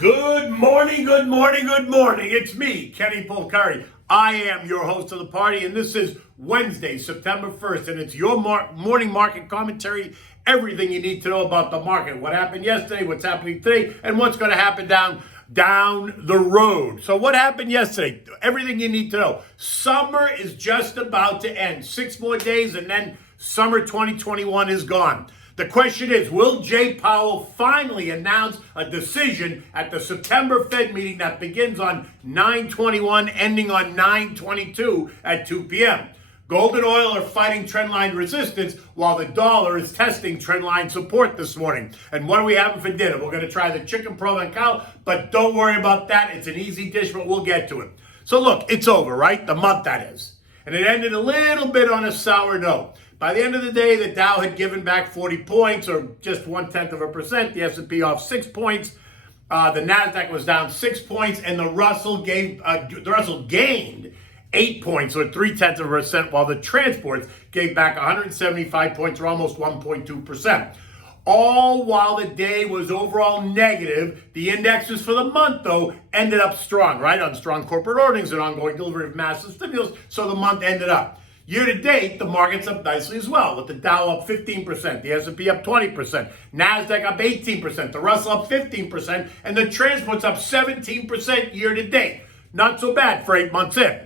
Good morning, good morning, good morning. It's me, Kenny Polcari. I am your host of the party, and this is Wednesday, September 1st, and it's your morning market commentary. Everything you need to know about the market. What happened yesterday, what's happening today, and what's going to happen down the road. So what happened yesterday? Everything you need to know. Summer is just about to end. 6 more days, and then summer 2021 is gone. The question is, will Jay Powell finally announce a decision at the September Fed meeting that begins on 9/21, ending on 9/22 at 2 p.m.? Gold and oil are fighting trendline resistance while the dollar is testing trendline support this morning. And what are we having for dinner? We're going to try the chicken provencal, but don't worry about that. It's an easy dish, but we'll get to it. So look, it's over, right? The month, that is. And it ended a little bit on a sour note. By the end of the day, the Dow had given back 40 points, or just 0.1%. The S&P off 6 points. The Nasdaq was down 6 points, and the Russell gained 8 points, or 0.3%, while the transports gave back 175 points, or almost 1.2%. All while the day was overall negative, the indexes for the month, though, ended up strong, right? On strong corporate earnings and ongoing delivery of massive stimulus, so the month ended up. Year to date, the market's up nicely as well, with the Dow up 15%, the S&P up 20%, Nasdaq up 18%, the Russell up 15%, and the transports up 17% year to date. Not so bad for 8 months in.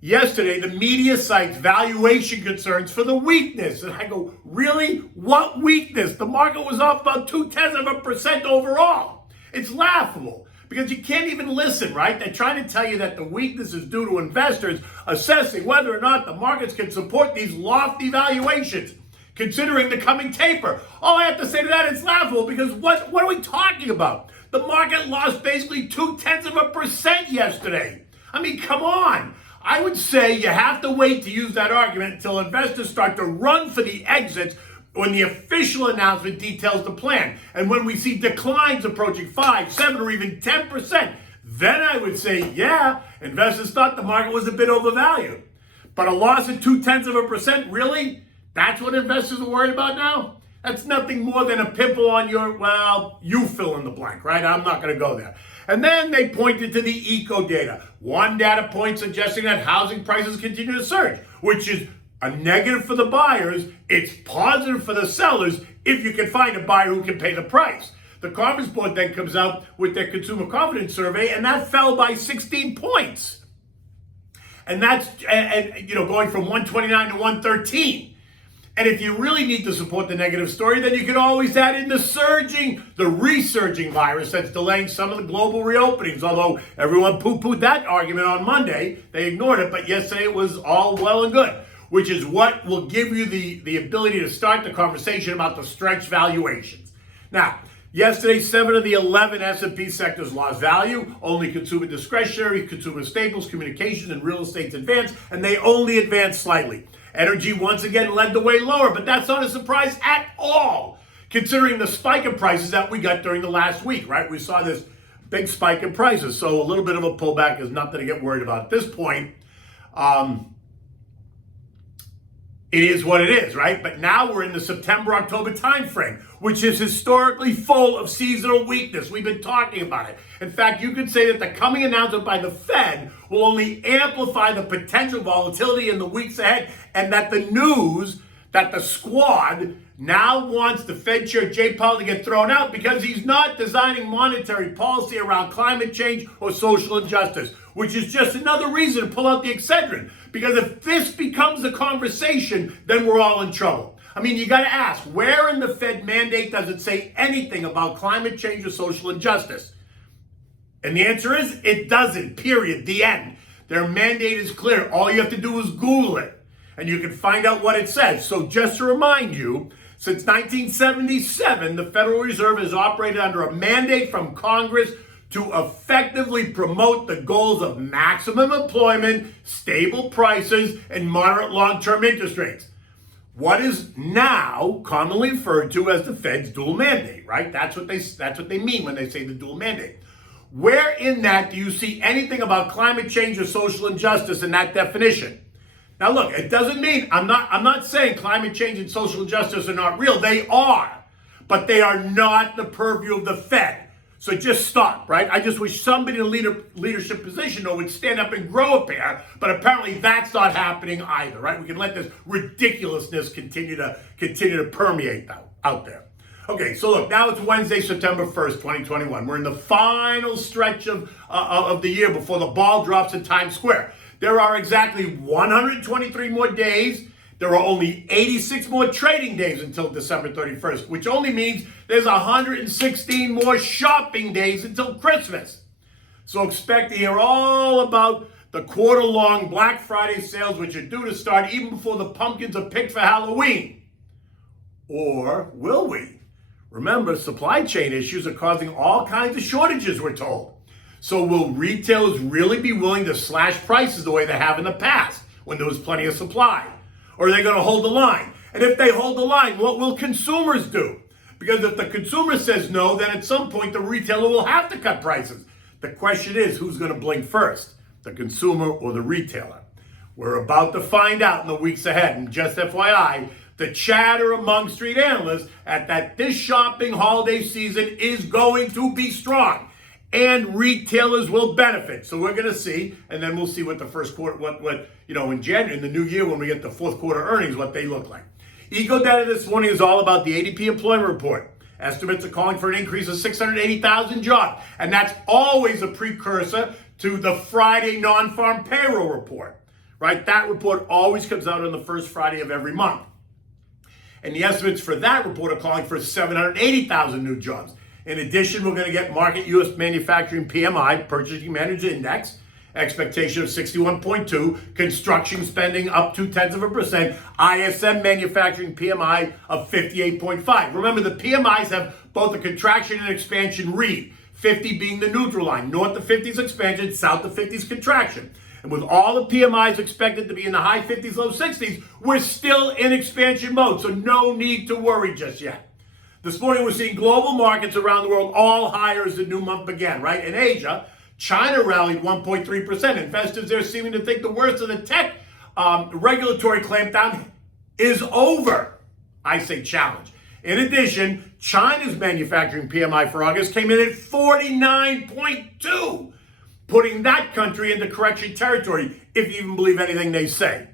Yesterday, the media cites valuation concerns for the weakness. And I go, really? What weakness? The market was off about 0.2% overall. It's laughable. Because you can't even listen, right? They're trying to tell you that the weakness is due to investors assessing whether or not the markets can support these lofty valuations, considering the coming taper. All I have to say to that is laughable, because what are we talking about? The market lost basically 0.2% yesterday. I mean, come on. I would say you have to wait to use that argument until investors start to run for the exits when the official announcement details the plan. And when we see declines approaching 5, 7, or even 10%, then I would say, yeah, investors thought the market was a bit overvalued. But a loss of 0.2%, really? That's what investors are worried about now? That's nothing more than a pimple on your, well, you fill in the blank, right? I'm not going to go there. And then they pointed to the eco data. One data point suggesting that housing prices continue to surge, which is a negative for the buyers. It's positive for the sellers if you can find a buyer who can pay the price. The Conference Board then comes out with their consumer confidence survey, and that fell by 16 points. And that's going from 129 to 113. And if you really need to support the negative story, then you can always add in the resurging virus that's delaying some of the global reopenings. Although everyone poo-pooed that argument on Monday, they ignored it. But yesterday it was all well and good, which is what will give you the ability to start the conversation about the stretched valuations. Now, yesterday, 7 of the 11 S&P sectors lost value. Only consumer discretionary, consumer staples, communications, and real estate's advanced, and they only advanced slightly. Energy once again led the way lower, but that's not a surprise at all, considering the spike in prices that we got during the last week, right? We saw this big spike in prices, so a little bit of a pullback is nothing to get worried about at this point. It is what it is, right? But now we're in the September-October timeframe, which is historically full of seasonal weakness. We've been talking about it. In fact, you could say that the coming announcement by the Fed will only amplify the potential volatility in the weeks ahead, and that the news that the squad now wants the Fed Chair Jay Powell to get thrown out because he's not designing monetary policy around climate change or social injustice, which is just another reason to pull out the Excedrin. Because if this becomes a conversation, then we're all in trouble. I mean, you got to ask, where in the Fed mandate does it say anything about climate change or social injustice? And the answer is, it doesn't, period, the end. Their mandate is clear. All you have to do is Google it, and you can find out what it says. So just to remind you, since 1977, the Federal Reserve has operated under a mandate from Congress to effectively promote the goals of maximum employment, stable prices, and moderate long-term interest rates. What is now commonly referred to as the Fed's dual mandate, right? That's what they mean when they say the dual mandate. Where in that do you see anything about climate change or social injustice in that definition? Now look, it doesn't mean, I'm not saying climate change and social injustice are not real. They are, but they are not the purview of the Fed. So just stop, right? I just wish somebody in a leadership position though would stand up and grow a pair, but apparently that's not happening either, right? We can let this ridiculousness continue to permeate out there. Okay, so look, now it's Wednesday, September 1st, 2021. We're in the final stretch of the year before the ball drops in Times Square. There are exactly 123 more days. There are only 86 more trading days until December 31st, which only means there's 116 more shopping days until Christmas. So expect to hear all about the quarter-long Black Friday sales, which are due to start even before the pumpkins are picked for Halloween. Or will we? Remember, supply chain issues are causing all kinds of shortages, we're told. So will retailers really be willing to slash prices the way they have in the past when there was plenty of supply? Or are they going to hold the line? And if they hold the line, what will consumers do? Because if the consumer says no, then at some point the retailer will have to cut prices. The question is, who's going to blink first, the consumer or the retailer? We're about to find out in the weeks ahead. And just FYI, the chatter among street analysts at that this shopping holiday season is going to be strong. And retailers will benefit. So we're going to see, and then we'll see what the first quarter, in January, in the new year, when we get the fourth quarter earnings, what they look like. EcoData this morning is all about the ADP employment report. Estimates are calling for an increase of 680,000 jobs. And that's always a precursor to the Friday non-farm payroll report, right? That report always comes out on the first Friday of every month. And the estimates for that report are calling for 780,000 new jobs. In addition, we're going to get market U.S. manufacturing PMI, Purchasing Managers Index, expectation of 61.2, construction spending up 0.2%, ISM manufacturing PMI of 58.5. Remember, the PMIs have both a contraction and expansion read, 50 being the neutral line, north of 50s expansion, south of 50s contraction. And with all the PMIs expected to be in the high 50s, low 60s, we're still in expansion mode, so no need to worry just yet. This morning, we're seeing global markets around the world all higher as the new month began, right? In Asia, China rallied 1.3%. Investors there seeming to think the worst of the tech regulatory clampdown is over. I say challenge. In addition, China's manufacturing PMI for August came in at 49.2, putting that country into correction territory, if you even believe anything they say.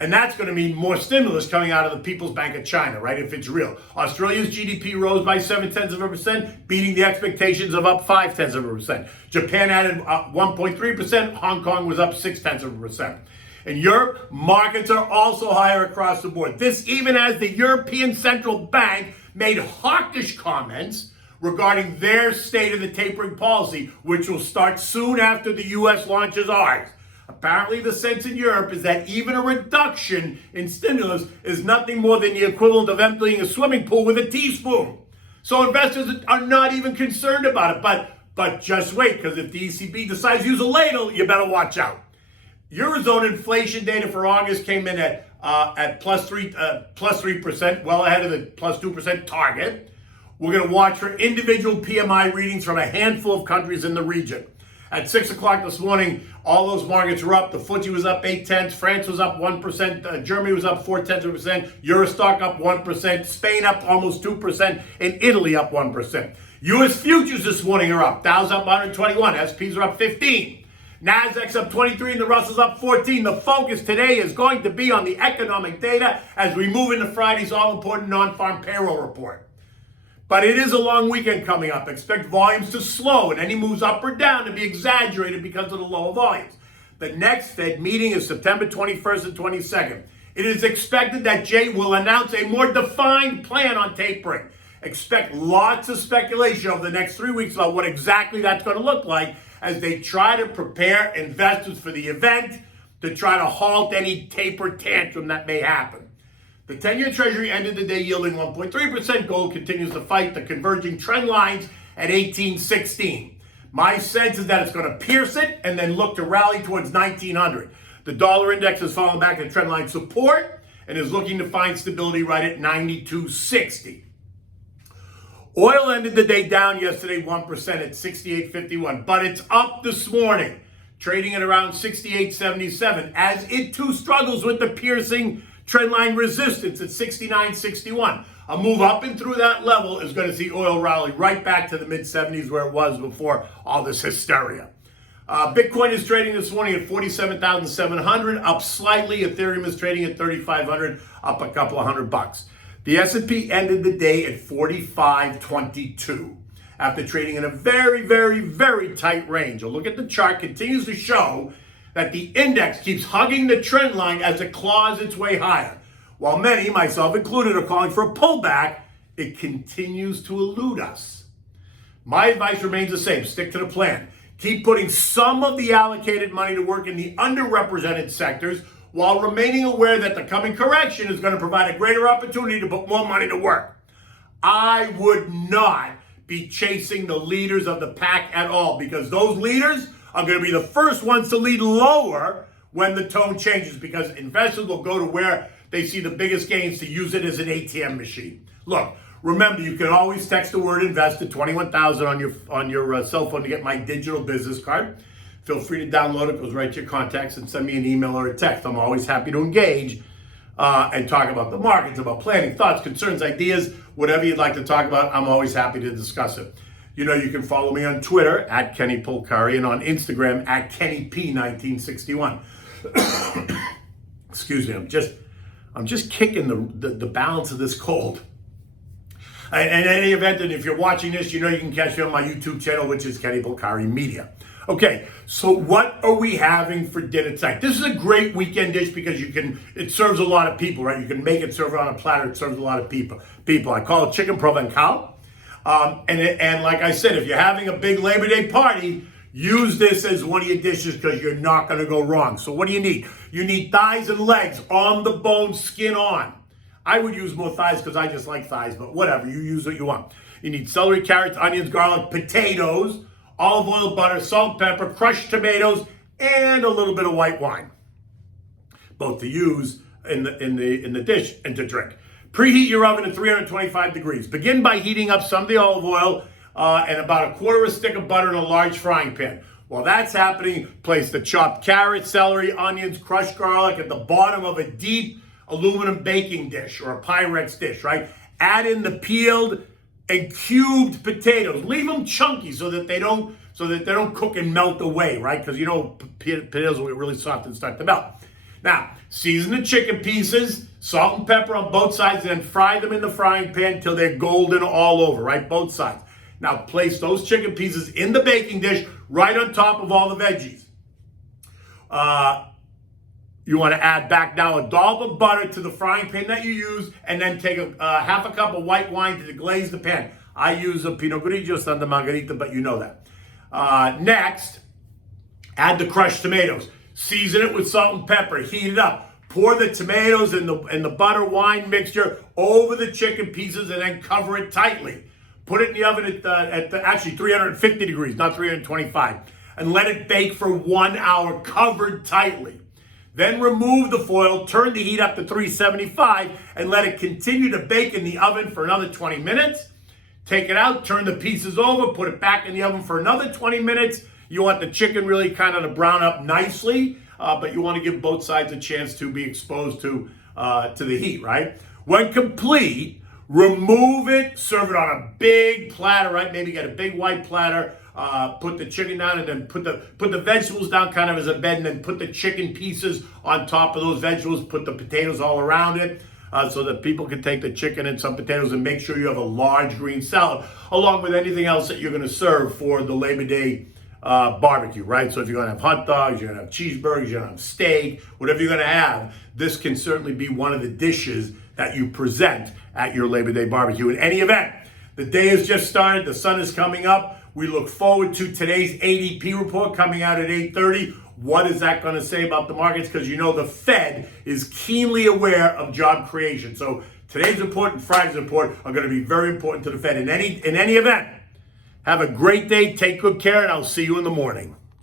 And that's going to mean more stimulus coming out of the People's Bank of China, right, if it's real. Australia's GDP rose by 0.7%, beating the expectations of up 0.5%. Japan added 1.3%. Hong Kong was up 0.6%. In Europe, markets are also higher across the board. This even as the European Central Bank made hawkish comments regarding their state of the tapering policy, which will start soon after the U.S. launches ours. Apparently, the sense in Europe is that even a reduction in stimulus is nothing more than the equivalent of emptying a swimming pool with a teaspoon. So investors are not even concerned about it. But just wait, because if the ECB decides to use a ladle, you better watch out. Eurozone inflation data for August came in at plus 3%, well ahead of the plus 2% target. We're going to watch for individual PMI readings from a handful of countries in the region. At 6 o'clock this morning, all those markets were up. The FTSE was up 0.8, France was up 1%, Germany was up 0.4%, Eurostock up 1%, Spain up almost 2%, and Italy up 1%. U.S. futures this morning are up. Dow's up 121, SPs are up 15. Nasdaq's up 23 and the Russell's up 14. The focus today is going to be on the economic data as we move into Friday's all-important non-farm payroll report. But it is a long weekend coming up. Expect volumes to slow and any moves up or down to be exaggerated because of the lower volumes. The next Fed meeting is September 21st and 22nd. It is expected that Jay will announce a more defined plan on tapering. Expect lots of speculation over the next 3 weeks about what exactly that's going to look like as they try to prepare investors for the event to try to halt any taper tantrum that may happen. The 10-year Treasury ended the day yielding 1.3%. Gold continues to fight the converging trend lines at 1816. My sense is that it's going to pierce it and then look to rally towards 1900. The dollar index has fallen back to trendline support and is looking to find stability right at 92.60. Oil ended the day down yesterday 1% at 68.51, but it's up this morning, trading at around 68.77 as it too struggles with the piercing trendline resistance at 69.61. A move up and through that level is going to see oil rally right back to the mid-70s where it was before all this hysteria. Bitcoin is trading this morning at 47,700, up slightly. Ethereum is trading at 3,500, up a couple of $100. The S&P ended the day at 4522 after trading in a very, very, very tight range. A look at the chart continues to show that the index keeps hugging the trend line as it claws its way higher. While many, myself included, are calling for a pullback, it continues to elude us. My advice remains the same. Stick to the plan. Keep putting some of the allocated money to work in the underrepresented sectors while remaining aware that the coming correction is going to provide a greater opportunity to put more money to work. I would not be chasing the leaders of the pack at all, because those leaders are going to be the first ones to lead lower when the tone changes, because investors will go to where they see the biggest gains to use it as an ATM machine. Look, remember, you can always text the word invest to 21,000 on your cell phone to get my digital business card. Feel free to download it. It goes right to your contacts, and send me an email or a text. I'm always happy to engage and talk about the markets, about planning, thoughts, concerns, ideas, whatever you'd like to talk about. I'm always happy to discuss it. You know, you can follow me on Twitter at Kenny Polcari and on Instagram at KennyP1961. Excuse me, I'm just kicking the balance of this cold. And in any event, and if you're watching this, you know you can catch me on my YouTube channel, which is Kenny Polcari Media. Okay, so what are we having for dinner tonight? This is a great weekend dish because it serves a lot of people, right? You can make it, serve it on a platter. It serves a lot of people. I call it chicken provençal. And like I said, if you're having a big Labor Day party, use this as one of your dishes because you're not going to go wrong. So what do you need? You need thighs and legs on the bone, skin on. I would use more thighs because I just like thighs, but whatever, you use what you want. You need celery, carrots, onions, garlic, potatoes, olive oil, butter, salt, pepper, crushed tomatoes, and a little bit of white wine, both to use in the dish and to drink. Preheat your oven at 325 degrees. Begin by heating up some of the olive oil and about a quarter of a stick of butter in a large frying pan. While that's happening, place the chopped carrots, celery, onions, crushed garlic at the bottom of a deep aluminum baking dish or a Pyrex dish, right? Add in the peeled and cubed potatoes. Leave them chunky so that they don't cook and melt away, right? Because you know potatoes will get really soft and start to melt. Now, season the chicken pieces, salt and pepper on both sides, and then fry them in the frying pan till they're golden all over, right? Both sides. Now, place those chicken pieces in the baking dish right on top of all the veggies. You want to add back now a dollop of butter to the frying pan that you use, and then take a half a cup of white wine to glaze the pan. I use a Pinot Grigio Santa Margarita, but you know that. Next, add the crushed tomatoes. Season it with salt and pepper. Heat it up. Pour the tomatoes and the butter wine mixture over the chicken pieces, and then cover it tightly. Put it in the oven at actually 350 degrees, not 325, and let it bake for 1 hour, covered tightly. Then remove the foil, turn the heat up to 375, and let it continue to bake in the oven for another 20 minutes. Take it out, turn the pieces over, put it back in the oven for another 20 minutes. You want the chicken really kind of to brown up nicely, but you want to give both sides a chance to be exposed to the heat, right? When complete, remove it, serve it on a big platter, right? Maybe get a big white platter. Put the chicken down, and then put the vegetables down kind of as a bed, and then put the chicken pieces on top of those vegetables. Put the potatoes all around it so that people can take the chicken and some potatoes, and make sure you have a large green salad along with anything else that you're going to serve for the Labor Day barbecue, right? So if you're going to have hot dogs, you're going to have cheeseburgers, you're going to have steak, whatever you're going to have, this can certainly be one of the dishes that you present at your Labor Day barbecue. In any event, the day has just started. The sun is coming up. We look forward to today's ADP report coming out at 8:30. What is that going to say about the markets? Because you know the Fed is keenly aware of job creation. So today's report and Friday's report are going to be very important to the Fed. In any event, have a great day. Take good care, and I'll see you in the morning.